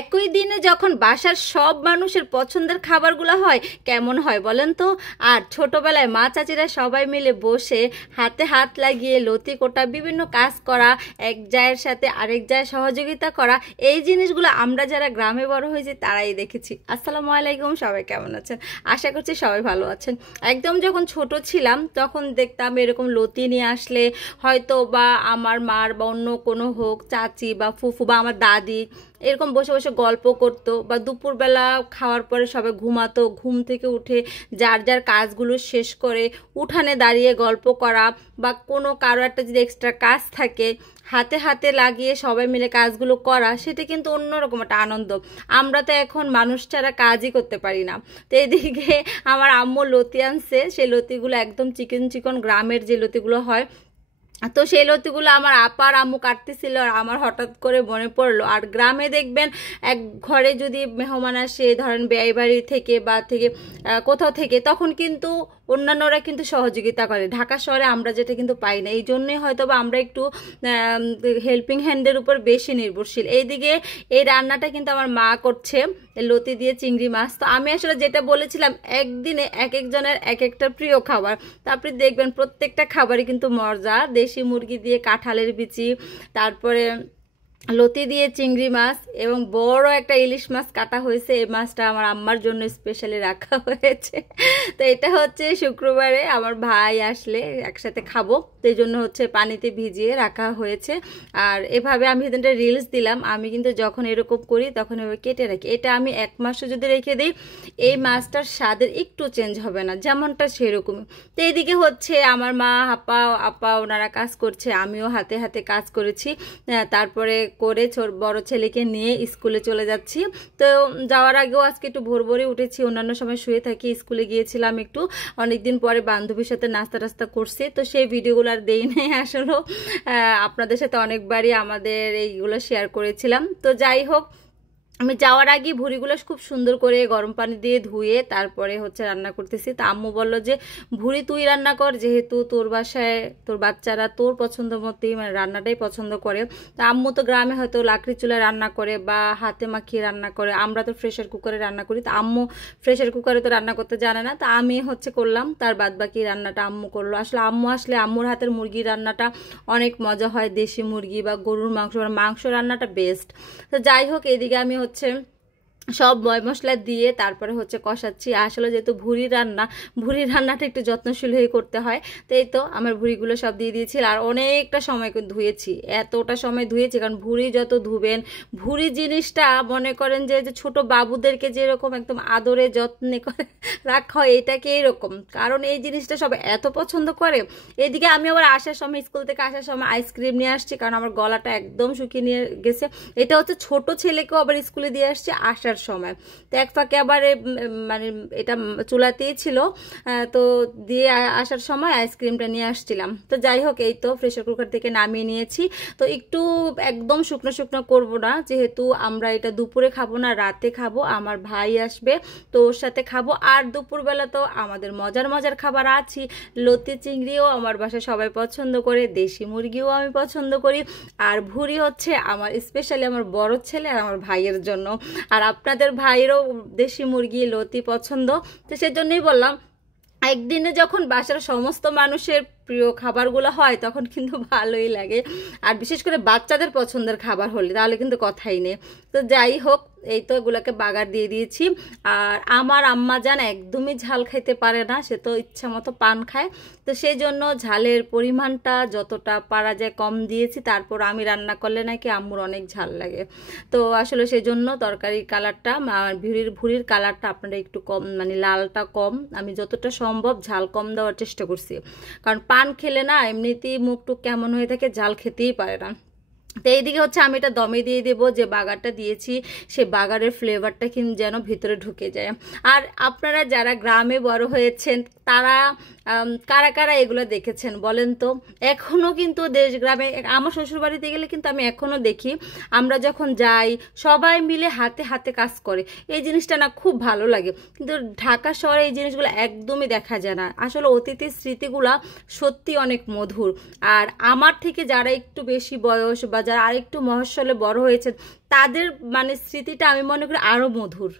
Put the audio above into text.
একই দিনে যখন বাসার সব মানুষের পছন্দের খাবারগুলো হয় কেমন হয় বলেন তো। আর ছোটবেলায় মা চাচিরা সবাই মিলে বসে হাতে হাত লাগিয়ে লতি কোটা বিভিন্ন কাজ করা, এক জায়ের সাথে আরেক জায়ের সহযোগিতা করা, এই জিনিসগুলো আমরা যারা গ্রামে বড় হয়েছি তারাই দেখেছি। আসসালামু আলাইকুম, সবাই কেমন আছেন? আশা করছি সবাই ভালো আছেন। একদম যখন ছোট ছিলাম তখন দেখতাম এরকম লতি নিয়ে আসলে হয়তো বা আমার মার বা অন্য কোনো হোক চাচি বা ফুফু বা আমার দাদি এরকম বসে বসে গল্প করতো, বা দুপুরবেলা খাওয়ার পরে সবাই ঘুমাতো, ঘুম থেকে উঠে যার যার কাজগুলো শেষ করে উঠানে দাঁড়িয়ে গল্প করা, বা কোনো কারো একটা যদি এক্সট্রা কাজ থাকে হাতে হাতে লাগিয়ে সবাই মিলে কাজগুলো করা, সেটা কিন্তু অন্যরকম একটা আনন্দ। আমরা তো এখন মানুষ ছাড়া কাজই করতে পারি না। তো এইদিকে আমার আম্মু লতি আনছে, সেই লতিগুলো একদম চিকন চিকন গ্রামের যে লতিগুলো হয়, তো সেই লতিগুলো আমার আপার আম্মু কাটতেছিল, আর আমার হঠাৎ করে মনে পড়লো। আর গ্রামে দেখবেন এক ঘরে যদি মেহমান আসে, ধরেন বিয়ে বাড়ি থেকে বা থেকে কোথাও থেকে, তখন কিন্তু অন্যান্যরা কিন্তু সহযোগিতা করে। ঢাকা শহরে আমরা যেটা কিন্তু পাই না, এই জন্যই হয়তো বা আমরা একটু হেল্পিং হ্যান্ডের উপর বেশি নির্ভরশীল। এইদিকে এই রান্নাটা কিন্তু আমার মা করছে লতি দিয়ে চিংড়ি মাছ। তো আমি আসলে যেটা বলেছিলাম, একদিনে এক একজনের এক একটা প্রিয় খাবার, তারপরে দেখবেন প্রত্যেকটা খাবারই কিন্তু মজা। দেশি মুরগি দিয়ে কাঁঠালের বিচি, তারপরে লতি দিয়ে চিংড়ি মাছ, এবং বড় একটা ইলিশ মাছ কাটা হয়েছে। এই মাছটা আমার আম্মার জন্য স্পেশালি রাখা হয়েছে। তো এটা হচ্ছে শুক্রবারে আমার ভাই আসলে একসাথে খাবো, তো এই জন্য হচ্ছে পানিতে ভিজিয়ে রাখা হয়েছে। আর এভাবে আমি সেদিনটা রিলস দিলাম, আমি কিন্তু যখন এরকম করি তখন এভাবে কেটে রাখি। এটা আমি 1 মাসও যদি রেখে দিই এই মাছটার স্বাদের একটু চেঞ্জ হবে না, যেমনটা সেরকমই। তো এইদিকে হচ্ছে আমার মা আপা ওনারা কাজ করছে, আমিও হাতে হাতে কাজ করেছি। তারপরে করে বড় ছেলেকে নিয়ে স্কুলে চলে যাচ্ছি। তো যাওয়ার আগেও আজকে একটু ভোর ভোরে উঠেছি, অন্যান্য সময় শুয়ে থাকি। স্কুলে গিয়েছিলাম একটু, অনেকদিন পরে বান্ধবীর সাথে নাস্তা টাস্তা করছি, তো সেই ভিডিওগুলো আর দেই নাই আসলে। আপনাদের সাথে অনেকবারই আমাদের এইগুলো শেয়ার করেছিলাম। তো যাই হোক, আমি যাওয়ার আগে ভুড়িগুলো খুব সুন্দর করে গরম পানি দিয়ে ধুয়ে তারপরে হচ্ছে রান্না করতেছি। তা আম্মু বলল যে ভুড়ি তুই রান্না কর, যেহেতু তোর বাসায় তোর বাচ্চারা তোর পছন্দ মতোই মানে রান্নাটাই পছন্দ করে। তা আম্মু তো গ্রামে হয়তো লাকড়ি চুলায় রান্না করে বা হাতে মাখিয়ে রান্না করে, আমরা তো প্রেশার কুকারে রান্না করি। তা আম্মু প্রেশার কুকারে তো রান্না করতে জানে না, তা আমি হচ্ছে করলাম, তার বাদ বাকি রান্নাটা আম্মু করলো। আসলে আম্মু আসলে আম্মুর হাতের মুরগির রান্নাটা অনেক মজা হয়, দেশি মুরগি বা গরুর মাংস রান্নাটা বেস্ট। তো যাই হোক, এদিকে আমি হচ্ছে সব ময় মশলা দিয়ে তারপরে হচ্ছে কষাচ্ছি। আসলে যেহেতু ভুড়ির রান্নাটা একটু যত্নশীল হয়ে করতে হয়, তো এই তো আমার ভুড়িগুলো সব দিয়ে দিয়েছি। আর অনেকটা সময় ধুয়েছি, এতটা সময় ধুয়েছি, কারণ ভুড়ি যত ধুবেন, ভুড়ি জিনিসটা মনে করেন যে ছোট বাবুদেরকে যেরকম একদম আদরে যত্নে করে রাখা হয়, এটাকে এইরকম, কারণ এই জিনিসটা সব এত পছন্দ করে। এদিকে আমি আবার আসার সময়, স্কুল থেকে আসার সময় আইসক্রিম নিয়ে আসছি, কারণ আমার গলাটা একদম শুকিয়ে নিয়ে গেছে। এটা হচ্ছে ছোট ছেলেকেও আবার স্কুলে দিয়ে আসছে আসার সময়। তো এক ফাঁকে আবার মানে এটা চুলাতেই ছিল, তো দিয়ে আসার সময় আইসক্রিমটা নিয়ে আসছিলাম। তো যাই হোক, এই তো প্রেসার কুকার থেকে নামিয়ে নিয়েছি। তো একটু একদম শুকনো শুকনো করবো না, যেহেতু আমরা এটা দুপুরে খাবো না, রাতে খাবো। আমার ভাই আসবে, তো ওর সাথে খাবো। আর দুপুরবেলা তো আমাদের মজার মজার খাবার আছে। লতি চিংড়িও আমার বাসায় সবাই পছন্দ করে, দেশি মুরগিও আমি পছন্দ করি, আর ভুড়ি হচ্ছে আমার স্পেশালি আমার বড় ছেলে আর আমার ভাইয়ের জন্য। আর আপনাদের ভাইয়েরও দেশি মুরগি লতি পছন্দ, তো সেজন্যই বললাম একদিনে যখন বাসার সমস্ত মানুষের প্রিয় খাবারগুলো হয় তখন কিন্তু ভালোই লাগে। আর বিশেষ করে বাচ্চাদের পছন্দের খাবার হলে তাহলে কিন্তু কথাই নেই। তো যাই হোক, এই তো এগুলোকে বাগার দিয়ে দিয়েছি। আর আমার আম্মা জান একদমই ঝাল খাইতে পারে না, সে তো ইচ্ছা মতো পান খায়, তো সেই জন্য ঝালের পরিমাণটা যতটা পারা যায় কম দিয়েছি। তারপর আমি রান্না করলে নাকি আম্মুর অনেক ঝাল লাগে, তো আসলে সেই জন্য তরকারির কালারটা, ভুড়ির কালারটা আপনারা একটু কম, মানে লালটা কম, আমি যতটা সম্ভব ঝাল কম দেওয়ার চেষ্টা করছি। কারণ পান খেলে না এমনিতেই মুখ টুক কেমন হয়ে থাকে, ঝাল খেতেই পারে না। তো এইদিকে হচ্ছে আমি এটা দমে দিয়ে দেবো, যে বাগারটা দিয়েছি সে বাগারের ফ্লেভারটা কিন্তু যেন ভিতরে ঢুকে যায়। আর আপনারা যারা গ্রামে বড় হয়েছেন তারা কারা কারা এগুলো দেখেছেন বলেন তো? এখনো কিন্তু দেশ গ্রামে, আমার শ্বশুর বাড়িতে গেলে কিন্তু আমি এখনো দেখি, আমরা যখন যাই সবাই মিলে হাতে হাতে কাজ করে, এই জিনিসটা না খুব ভালো লাগে। কিন্তু ঢাকা শহরে এই জিনিসগুলো একদমই দেখা যায় না। আসলে অতীতের স্মৃতিগুলা সত্যি অনেক মধুর। আর আমার থেকে যারা একটু বেশি বয়স বা যারা আরেকটু মফস্বলে বড় হয়েছে তাদের মানে স্মৃতিটা আমি মনে করি আরো মধুর।